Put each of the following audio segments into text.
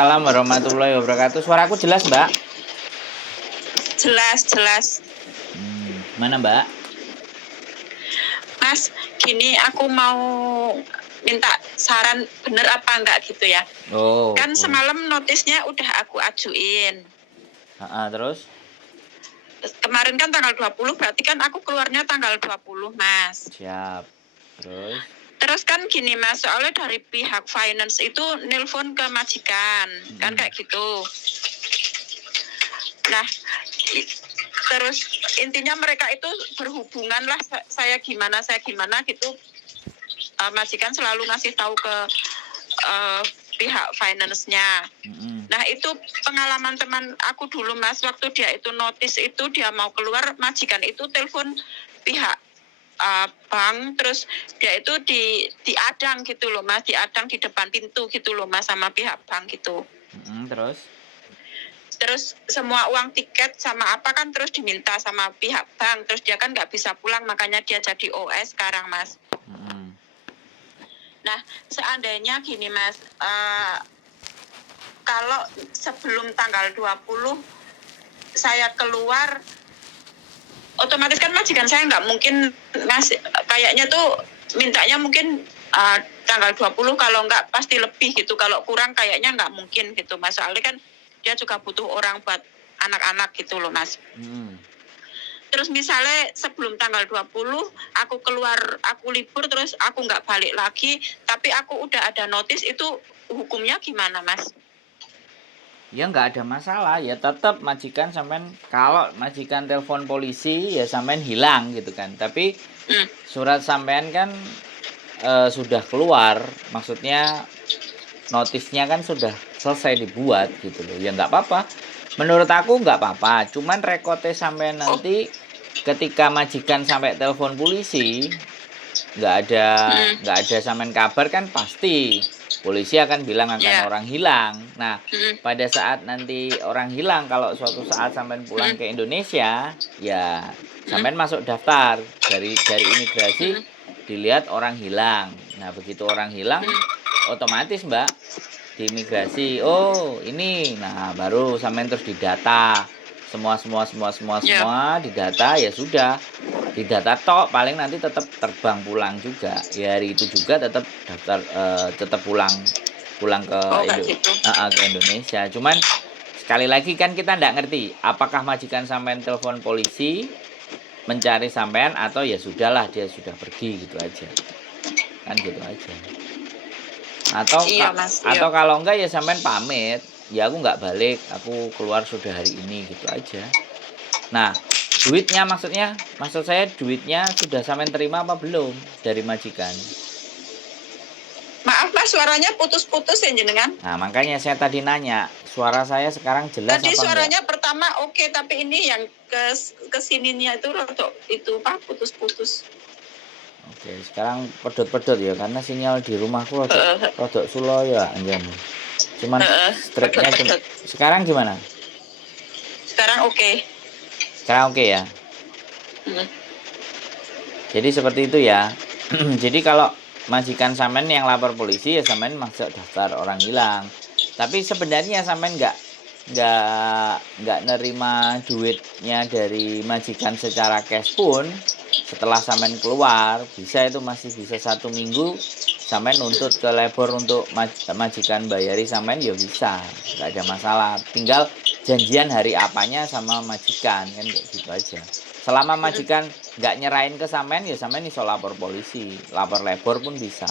Waalaikumsalam warahmatullahi wabarakatuh. Suaraku jelas, Mbak? Jelas, jelas. Mana, Mbak? Mas, gini aku mau minta saran bener apa enggak gitu ya. Oh, Kan boleh. semalam notisnya udah aku ajuin. Terus? Kemarin kan tanggal 20, berarti kan aku keluarnya tanggal 20, Mas. Siap. Terus? Terus kan gini, Mas, soalnya dari pihak finance itu nelpon ke majikan, kan kayak gitu. Nah, terus intinya mereka itu berhubungan lah, saya gimana gitu. Majikan selalu ngasih tahu ke pihak finance-nya. Nah, itu pengalaman teman aku dulu, Mas, waktu dia itu notice itu dia mau keluar, majikan itu telepon pihak bank, terus dia itu diadang gitu loh, Mas, diadang di depan pintu gitu loh, Mas, sama pihak bank gitu. Terus semua uang tiket sama apa kan terus diminta sama pihak bank, terus dia kan nggak bisa pulang, makanya dia jadi OS sekarang, Mas. Nah, seandainya gini, Mas, kalau sebelum tanggal 20 saya keluar, otomatis kan majikan saya nggak mungkin ngasih, kayaknya tuh mintanya mungkin tanggal 20, kalau nggak pasti lebih gitu, kalau kurang kayaknya nggak mungkin gitu, Mas, soalnya kan dia juga butuh orang buat anak-anak gitu loh, Mas. Terus misalnya sebelum tanggal 20 aku keluar, aku libur, terus aku nggak balik lagi, tapi aku udah ada notis, itu hukumnya gimana, Mas? Ya nggak ada masalah, ya tetap majikan sampean, kalau majikan telepon polisi ya sampean hilang gitu kan. Tapi surat sampean kan sudah keluar, maksudnya notisnya kan sudah selesai dibuat gitu loh. Ya nggak apa-apa. Menurut aku nggak apa-apa. Cuman rekote sampean nanti ketika majikan sampai telepon polisi nggak ada sampean kabar, kan pasti polisi akan bilang akan orang hilang. Nah, pada saat nanti orang hilang, kalau suatu saat sampean pulang ke Indonesia, ya sampean masuk daftar dari imigrasi, dilihat orang hilang. Nah, begitu orang hilang, otomatis, Mbak, di imigrasi, oh ini, nah baru sampean terus didata. Semua didata, ya sudah. Didata tok, paling nanti tetap terbang pulang juga. Ya hari itu juga tetap daftar, tetap pulang ke Indonesia. Cuman sekali lagi kan kita nggak ngerti apakah majikan sampean telepon polisi mencari sampean atau ya sudahlah dia sudah pergi gitu aja. Kan gitu aja. Atau kalau enggak ya sampean pamit, ya aku nggak balik, aku keluar sudah hari ini gitu aja. Nah, duitnya, maksud saya duitnya sudah sampean terima apa belum dari majikan? Maaf, Mas, suaranya putus-putus ya jenengan. Nah, makanya saya tadi nanya, suara saya sekarang jelas tadi apa suaranya enggak? Pertama oke, tapi ini yang kesininya itu rodok itu putus-putus. Oke, sekarang pedot-pedot ya, karena sinyal di rumahku rodok sulo ya anjan. Cuman striknya sekarang gimana? Sekarang oke. Sekarang oke ya. Jadi seperti itu ya. Jadi kalau majikan sampean yang lapor polisi, ya sampean masuk daftar orang hilang. Tapi sebenarnya sampean nggak nerima duitnya dari majikan secara cash pun, setelah sampean keluar, masih bisa 1 minggu sampean nuntut ke labor untuk majikan bayari sampean, ya bisa, nggak ada masalah. Tinggal janjian hari apanya sama majikan, kan kayak gitu aja. Selama majikan nggak nyerahin ke sampean, ya sampean iso lapor polisi, lapor labor pun bisa.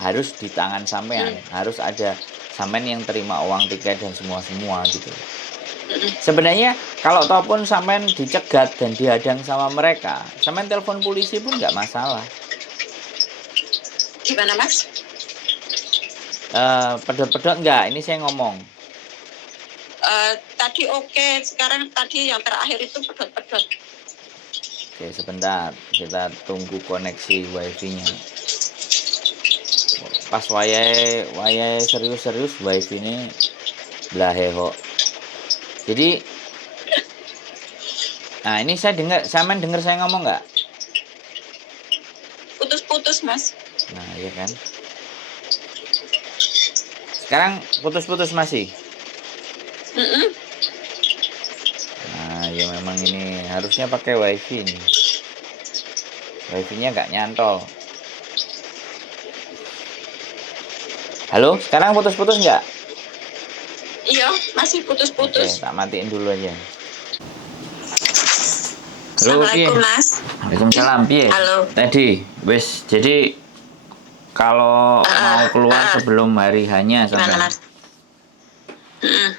Harus di tangan sampean, harus ada sampean yang terima uang tiket dan semua gitu. Sebenarnya kalau ataupun sampean dicegat dan dihadang sama mereka, sampean telepon polisi pun nggak masalah. Gimana, Mas? Pedot-pedot nggak? Ini saya ngomong. Tadi oke, sekarang tadi yang terakhir itu pedot-pedot. Oke, sebentar, kita tunggu koneksi wifi-nya. Pas wayai serius wifi ini blaheho. Jadi, nah ini sampean dengar saya ngomong nggak? Putus-putus, Mas. Nah, iya kan. Sekarang putus-putus masih. Mm-mm. Nah, ya memang ini harusnya pakai wifi nih. Wifi-nya nggak nyantol. Halo, sekarang putus-putus nggak? Iya, masih Oke, putus-putus. tak matiin dulu aja. Halo, Assalamualaikum, piye? Mas. Waalaikumsalam, piye? Halo. Tadi, wis, jadi kalau mau keluar sebelum hari hanya Gimana, sampai Mas? Mm-mm.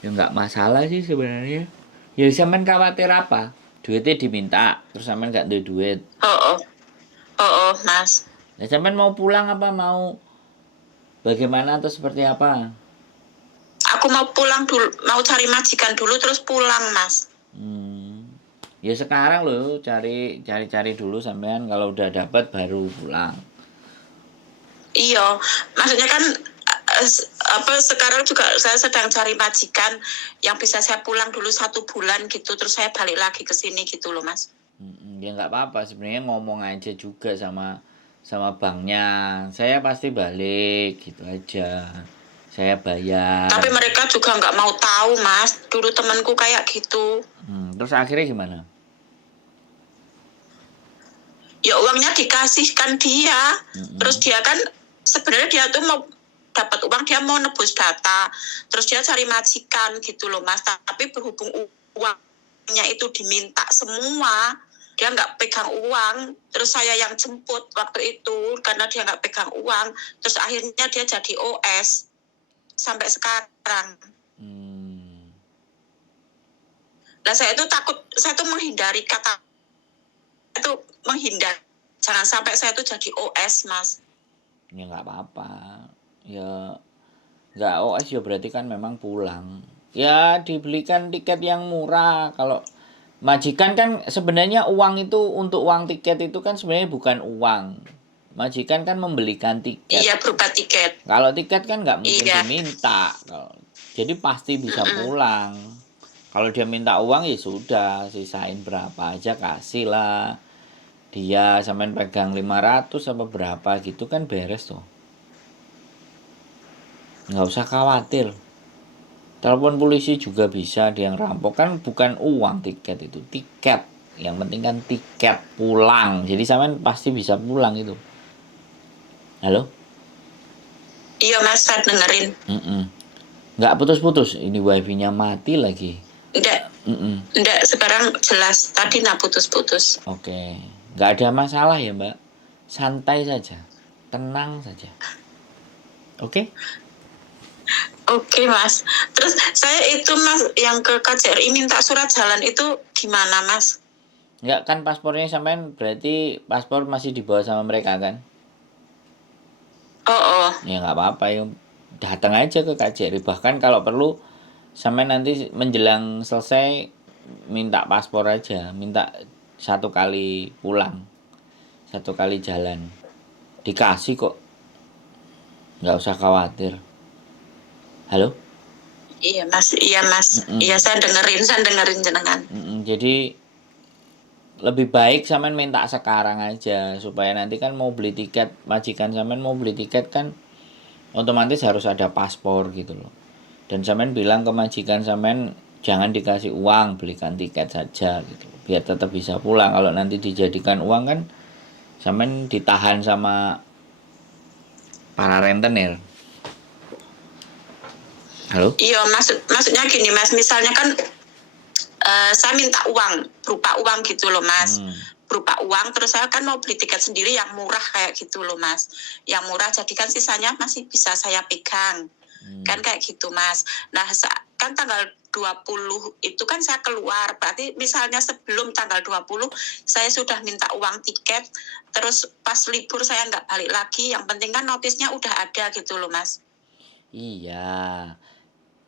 ya nggak masalah sih sebenarnya. Ya sampean khawatir apa? Duitnya diminta, terus sampean nggak ada duit. Oh, oh. Oh, oh, Mas. Nah, sampean mau pulang apa mau bagaimana atau seperti apa? Aku mau pulang dulu, mau cari majikan dulu terus pulang, Mas. Ya sekarang loh cari dulu sampean kalau udah dapat baru pulang. Iya, maksudnya kan sekarang juga saya sedang cari majikan yang bisa saya pulang dulu 1 bulan gitu, terus saya balik lagi ke sini gitu loh, Mas. Ya nggak apa-apa sebenarnya ngomong aja juga sama banknya. Saya pasti balik gitu aja. Saya bayar. Tapi mereka juga nggak mau tahu, Mas. Dulu temanku kayak gitu. Terus akhirnya gimana? Ya uangnya dikasihkan dia. Terus dia kan sebenarnya dia tuh mau dapat uang, dia mau nebus data. Terus dia cari majikan gitu loh, Mas. Tapi berhubung uangnya itu diminta semua, dia nggak pegang uang. Terus saya yang jemput waktu itu karena dia nggak pegang uang. Terus akhirnya dia jadi OS sampai sekarang. Nah, saya itu takut, saya tuh menghindari kata itu, menghindar jangan sampai saya tuh jadi OS, Mas. Ya nggak apa-apa. Ya nggak OS ya berarti kan memang pulang. Ya dibelikan tiket yang murah. Kalau majikan kan sebenarnya uang itu untuk uang tiket itu kan sebenarnya bukan uang. Majikan kan membelikan tiket. Iya, berupa tiket. Kalau tiket kan nggak mungkin diminta. Jadi pasti bisa pulang. Kalau dia minta uang ya sudah, sisain berapa aja kasih lah. Dia sampean pegang 500 apa berapa gitu kan beres tuh. Nggak usah khawatir. Telepon polisi juga bisa dia ngerampok, kan bukan uang tiket itu, tiket. Yang penting kan tiket pulang. Jadi sampean pasti bisa pulang itu. Halo? Iya, Mas, saya dengerin. Nggak putus-putus, ini wifi-nya mati lagi. Enggak, sekarang jelas. Tadi putus-putus. Oke. Nggak ada masalah ya, Mbak. Santai saja. Tenang saja. Oke? Oke, Mas. Terus saya itu, Mas, yang ke KJRI minta surat jalan itu gimana, Mas? Ya kan paspornya sampean berarti paspor masih dibawa sama mereka kan? Oh. Ya nggak apa-apa ya. Datang aja ke KJRI. Bahkan kalau perlu sampean nanti menjelang selesai minta paspor aja. Minta 1 kali pulang. 1 kali jalan. Dikasih kok. Nggak usah khawatir. Halo? Iya, Mas. Iya, saya dengerin jenengan. Jadi lebih baik sampean minta sekarang aja supaya nanti kan mau beli tiket, majikan sampean mau beli tiket kan otomatis harus ada paspor gitu loh. Dan sampean bilang ke majikan sampean jangan dikasih uang, belikan tiket saja gitu. Biar tetap bisa pulang. Kalau nanti dijadikan uang kan sampean ditahan sama para rentenir. Halo? Iya, maksudnya gini, Mas. Misalnya kan saya minta uang, berupa uang gitu loh, Mas. Berupa uang, terus saya kan mau beli tiket sendiri yang murah kayak gitu loh, Mas. Yang murah, jadi kan sisanya masih bisa saya pegang. Kan kayak gitu, Mas. Nah, kan tanggal 20 itu kan saya keluar. Berarti misalnya sebelum tanggal 20 saya sudah minta uang tiket, terus pas libur saya nggak balik lagi. Yang penting kan notisnya udah ada gitu loh, Mas. Iya.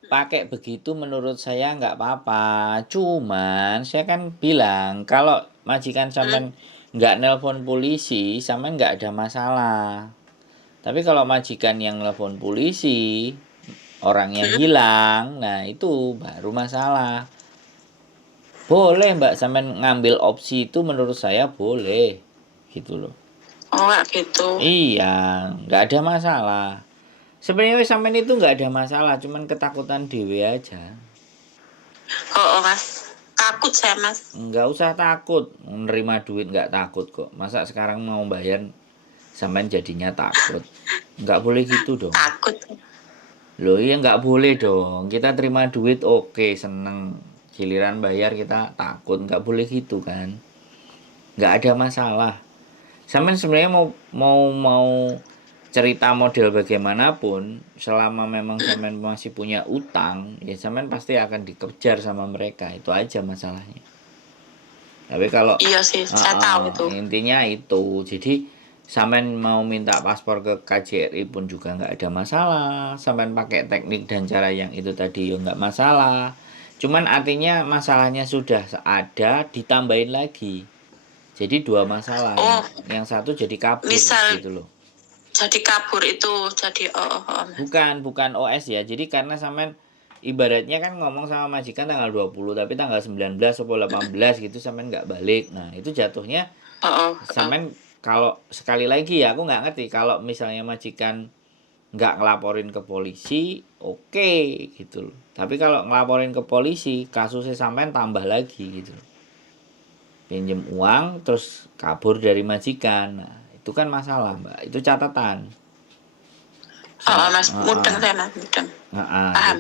Pakai begitu menurut saya nggak apa-apa. Cuman saya kan bilang kalau majikan sampean nggak nelpon polisi, sampean nggak ada masalah. Tapi kalau majikan yang nelpon polisi, orangnya hilang, nah itu baru masalah. Boleh Mbak sampean ngambil opsi itu menurut saya boleh. Gitu loh. Oh, gitu. Iya, nggak ada masalah. Sebenarnya sampean itu nggak ada masalah, cuman ketakutan dewe aja. Oh, Mas. Takut saya, Mas. Nggak usah takut, menerima duit nggak takut kok. Masa sekarang mau bayar sampean jadinya takut? Nggak boleh gitu dong. Takut. Loh iya nggak boleh dong. Kita terima duit oke seneng. Giliran bayar kita takut, nggak boleh gitu kan. Nggak ada masalah. Sampean sebenarnya mau cerita model bagaimanapun, selama memang sampean masih punya utang, ya sampean pasti akan dikejar sama mereka. Itu aja masalahnya. Tapi kalau Iya sih, saya tahu itu. intinya itu. Jadi sampean mau minta paspor ke KJRI pun juga nggak ada masalah. Sampean pakai teknik dan cara yang itu tadi ya nggak masalah. Cuman artinya masalahnya sudah ada, ditambahin lagi. Jadi dua masalah. Oh, Yang satu jadi kabur misal gitu loh. jadi kabur itu jadi Bukan OS ya. Jadi karena sampean ibaratnya kan ngomong sama majikan tanggal 20 tapi tanggal 19 atau 18 gitu sampean nggak balik. Nah, itu jatuhnya sampean kalau sekali lagi ya aku nggak ngerti kalau misalnya majikan nggak ngelaporin ke polisi, oke gitu loh. Tapi kalau ngelaporin ke polisi, kasusnya sampean tambah lagi gitu loh. Pinjem uang terus kabur dari majikan. Nah, itu kan masalah, Mbak. Itu catatan. Mas, mudeng saya, Mas, mudeng. Paham.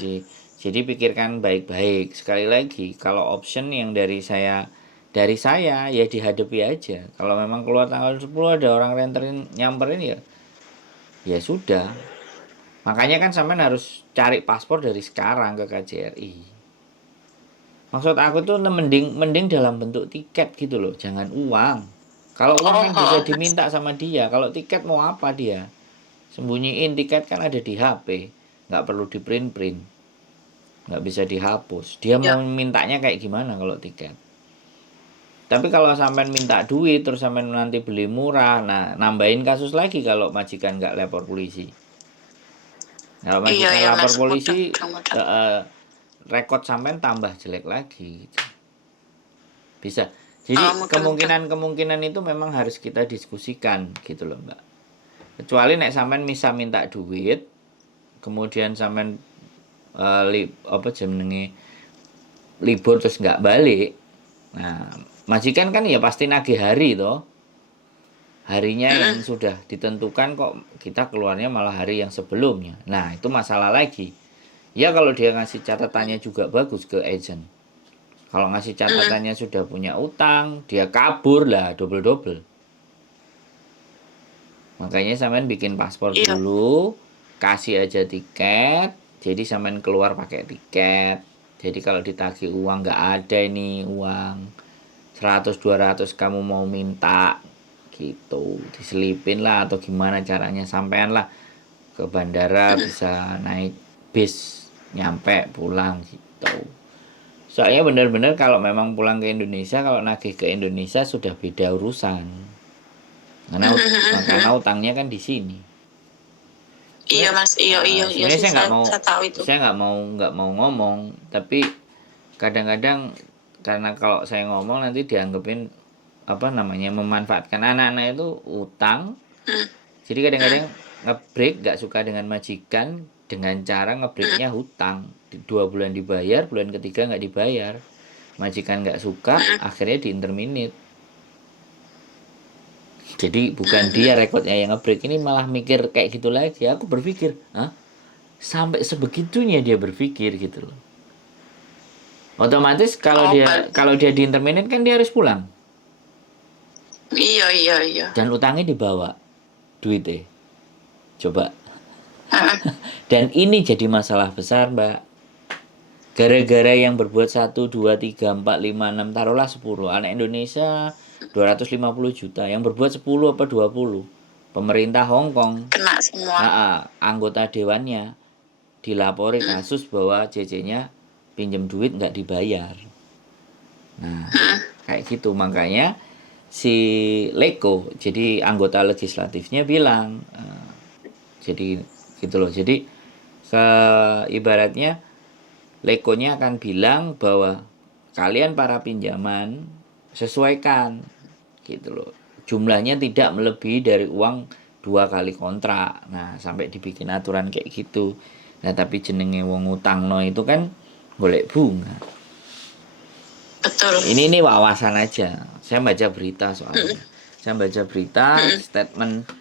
Jadi pikirkan baik-baik. Sekali lagi, kalau option yang dari saya ya dihadapi aja. Kalau memang keluar tanggal 10 ada orang renterin nyamperin ya sudah. Makanya kan sampean harus cari paspor dari sekarang ke KJRI. Maksud aku tuh mending dalam bentuk tiket gitu loh, jangan uang. Kalau uang kan bisa diminta sama dia. Kalau tiket mau apa dia? Sembunyiin tiket kan ada di HP, nggak perlu di print, nggak bisa dihapus. Dia mau mintanya kayak gimana kalau tiket? Tapi kalau sampean minta duit terus sampean nanti beli murah, nah nambahin kasus lagi kalau majikan nggak lapor polisi. Kalau majikan lapor polisi, rekod sampean tambah jelek lagi. Gitu. Bisa. Jadi kemungkinan itu memang harus kita diskusikan gitu loh, Mbak. Kecuali nek sampean bisa minta duit, kemudian sampean libur terus nggak balik. Nah, majikan kan ya pasti nagih hari toh. Harinya yang sudah ditentukan kok kita keluarnya malah hari yang sebelumnya. Nah, itu masalah lagi. Ya kalau dia ngasih catatannya juga bagus ke agent. Kalau ngasih catatannya sudah punya utang, dia kabur lah double-double. Makanya sampean bikin paspor dulu, kasih aja tiket, jadi sampean keluar pakai tiket. Jadi kalau ditagih uang nggak ada ini uang 100-200 kamu mau minta gitu, diselipin lah atau gimana caranya sampean lah ke bandara bisa naik bis nyampe pulang gitu. Soalnya benar-benar kalau memang pulang ke Indonesia, kalau nagih ke Indonesia sudah beda urusan. Karena utangnya kan di sini. Iya Mas, iya Sebenarnya sih, saya tahu itu. Saya nggak mau ngomong, tapi kadang-kadang karena kalau saya ngomong nanti dianggapin memanfaatkan anak-anak itu utang. Jadi kadang-kadang ngebreak nggak suka dengan majikan dengan cara ngebreaknya hutang. 2 bulan dibayar, bulan ketiga nggak dibayar. Majikan nggak suka, akhirnya diinterminate. Jadi bukan dia rekodnya yang ngebreak, ini malah mikir kayak gitu lagi. Aku berpikir, sampai sebegitunya dia berpikir gitu loh. Otomatis kalau dia diinterminate kan dia harus pulang. Iya. Dan utangnya dibawa duitnya. Coba. Dan ini jadi masalah besar, Mbak. Gara-gara yang berbuat 1, 2, 3, 4, 5, 6, taruhlah 10. Anak Indonesia 250 juta. Yang berbuat 10 apa 20. Pemerintah Hong Kong kena semua. Anggota dewannya dilapori kasus bahwa CC-nya pinjam duit nggak dibayar. Nah, kayak gitu. Makanya si Leko, jadi anggota legislatifnya bilang, jadi gitu loh. Jadi ibaratnya Lekonya akan bilang bahwa kalian para pinjaman sesuaikan gitu loh. Jumlahnya tidak melebihi dari uang 2 kali kontrak. Nah, sampai dibikin aturan kayak gitu. Nah, tapi jenenge wong ngutangno itu kan golek bunga. Betul. Ini wawasan aja. Saya baca berita soalnya. Saya baca berita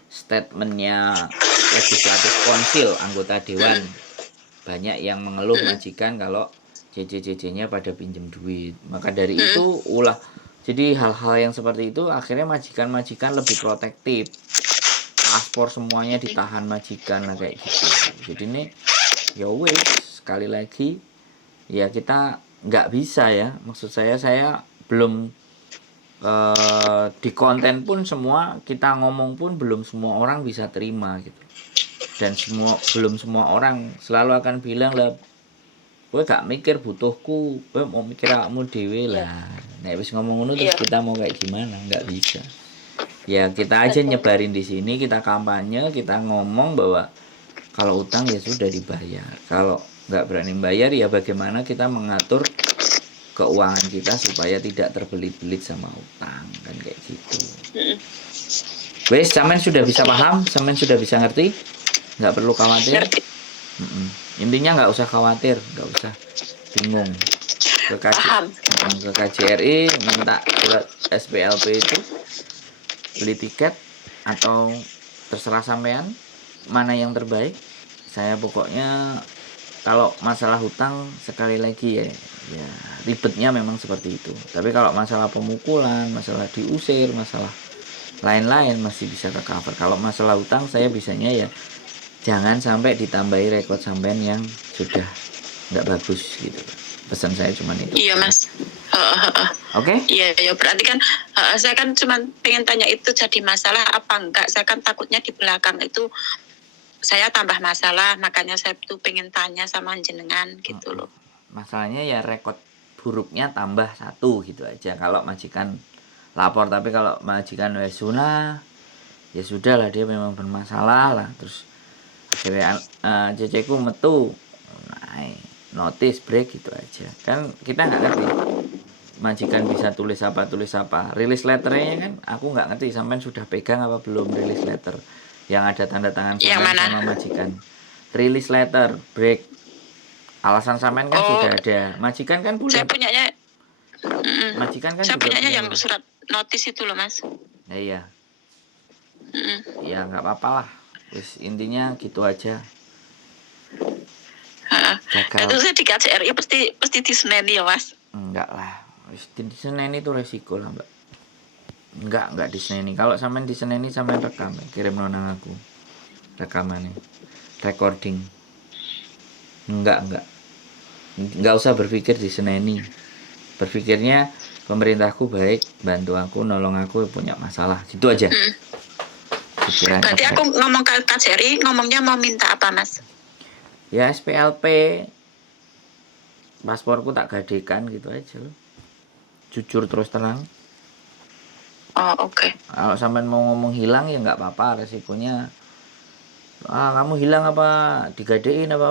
statementnya legislatif konsil anggota dewan. Banyak yang mengeluh majikan kalau CC-CC-nya pada pinjem duit. Maka dari itu jadi hal-hal yang seperti itu akhirnya majikan-majikan lebih protektif. Paspor semuanya ditahan majikan lah kayak gitu. Jadi ini ya wes sekali lagi ya kita nggak bisa ya. Maksud saya belum di konten pun semua kita ngomong pun belum semua orang bisa terima gitu. Dan belum semua orang selalu akan bilang lah, gue gak mikir butuhku, gue mau mikir awakmu dhewe lah. Nek wis ngomong ngono terus kita mau kayak gimana? Nggak bisa. Ya kita aja nyebarin di sini, kita kampanye, kita ngomong bahwa kalau utang ya sudah dibayar. Kalau nggak berani bayar ya bagaimana kita mengatur keuangan kita supaya tidak terbelit-belit sama utang kan kayak gitu. Wes, sampean sudah bisa paham, sampean sudah bisa ngerti, nggak perlu khawatir. Intinya nggak usah khawatir, nggak usah bingung. Ke KJRI minta surat SPLP itu, beli tiket atau terserah sampean mana yang terbaik. Saya pokoknya kalau masalah hutang sekali lagi ya ribetnya memang seperti itu. Tapi kalau masalah pemukulan, masalah diusir, masalah lain-lain masih bisa tercover. Kalau masalah hutang saya bisanya ya jangan sampai ditambahi rekod sampean yang sudah nggak bagus gitu. Pesan saya cuma itu. Iya Mas. Oke? Iya, berarti kan saya kan cuma pengen tanya itu jadi masalah apa enggak. Saya kan takutnya di belakang itu saya tambah masalah, makanya saya tuh pengen tanya sama jenengan gitu loh. Masalahnya ya rekod buruknya tambah 1 gitu aja kalau majikan lapor. Tapi kalau majikan wesuna ya sudah lah, dia memang bermasalah lah. Terus akhirnya ceceku metu naik notice break gitu aja. Kan kita nggak ngerti majikan bisa tulis apa, rilis letternya kan aku nggak ngerti sampean sudah pegang apa belum rilis letter yang ada tanda tangan sama majikan. Rilis letter break, alasan sampean kan sudah ada, majikan kan boleh. Saya punyanya majikan kan saya juga punyanya yang surat notis itu loh Mas. Ya iya. Ya nggak apa-apa lah. Wis intinya gitu aja. Itu saya di KJRI pasti diseneni ya Mas. Enggak lah. Wis diseneni itu resiko lah Mbak. Enggak diseneni. Kalau sampean diseneni sampean rekam, kirim nang aku. Rekamannya. Recording. Enggak usah berpikir diseneni. Berpikirnya pemerintahku baik, bantu aku, nolong aku punya masalah. Gitu aja. Berarti aku ngomong ke KJRI ngomongnya mau minta apa Mas? Ya SPLP, pasporku tak gadekan gitu aja loh. Jujur terus terang. Oh oke. Kalau sampean mau ngomong hilang ya nggak apa-apa, resikonya kamu hilang apa digadein apa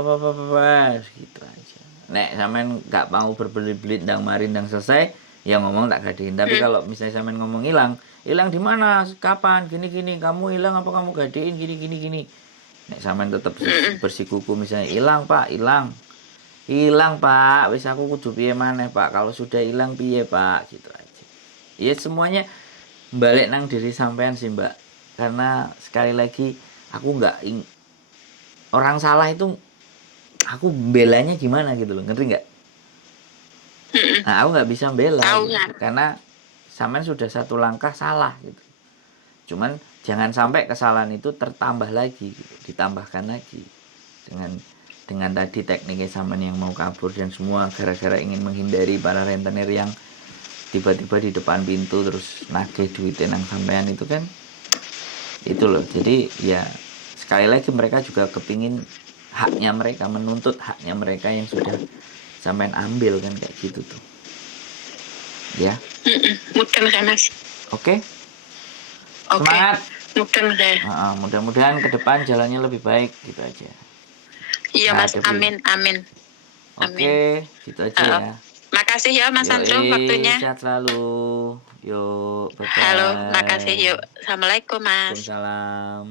gitu aja. Nek sampean nggak mau berbelit-belit ndang marin ndang selesai ya ngomong tak gadein. Tapi kalau misalnya sampean ngomong hilang di mana, kapan, gini kamu hilang apa kamu gadein gini. Nek sampean tetap bersikuku misalnya hilang pak, wis aku kudu piye maneh pak, kalau sudah hilang piye pak, gitu aja. Ya semuanya balik nang diri sampean sih Mbak, karena sekali lagi aku nggak orang salah itu aku belanya gimana gitu loh, ngerti nggak? Nah aku nggak bisa bela gitu, karena sampean sudah satu langkah salah gitu. Cuman jangan sampai kesalahan itu tertambah lagi gitu, ditambahkan lagi dengan tadi tekniknya sampean yang mau kabur dan semua gara-gara ingin menghindari para rentenir yang tiba-tiba di depan pintu terus nagih duitnya nang sampean itu kan itu loh. Jadi ya sekali lagi mereka juga kepingin haknya mereka, menuntut haknya mereka yang sudah sampean ambil kan kayak gitu tuh ya. Mudah-mudahan Mas. Oke. Semangat. Mudah-mudahan ke depan jalannya lebih baik gitu aja. Iya Mas, amin. Oke, gitu aja ya. Makasih ya Mas Sandro waktunya. Sehat selalu. Yuk, bye-bye. Halo, makasih yuk. Assalamualaikum Mas. Waalaikumsalam.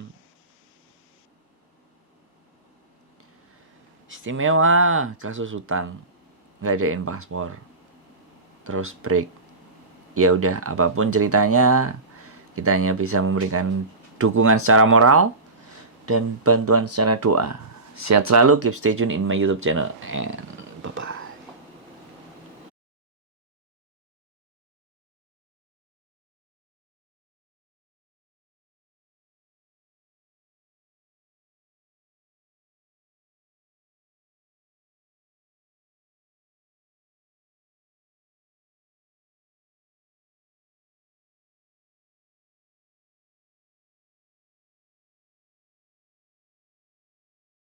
istimewa kasus hutang, ngadain paspor, terus break. Ya udah, apapun ceritanya, kita hanya bisa memberikan dukungan secara moral dan bantuan secara doa. Sehat selalu, keep stay tune in my YouTube channel. And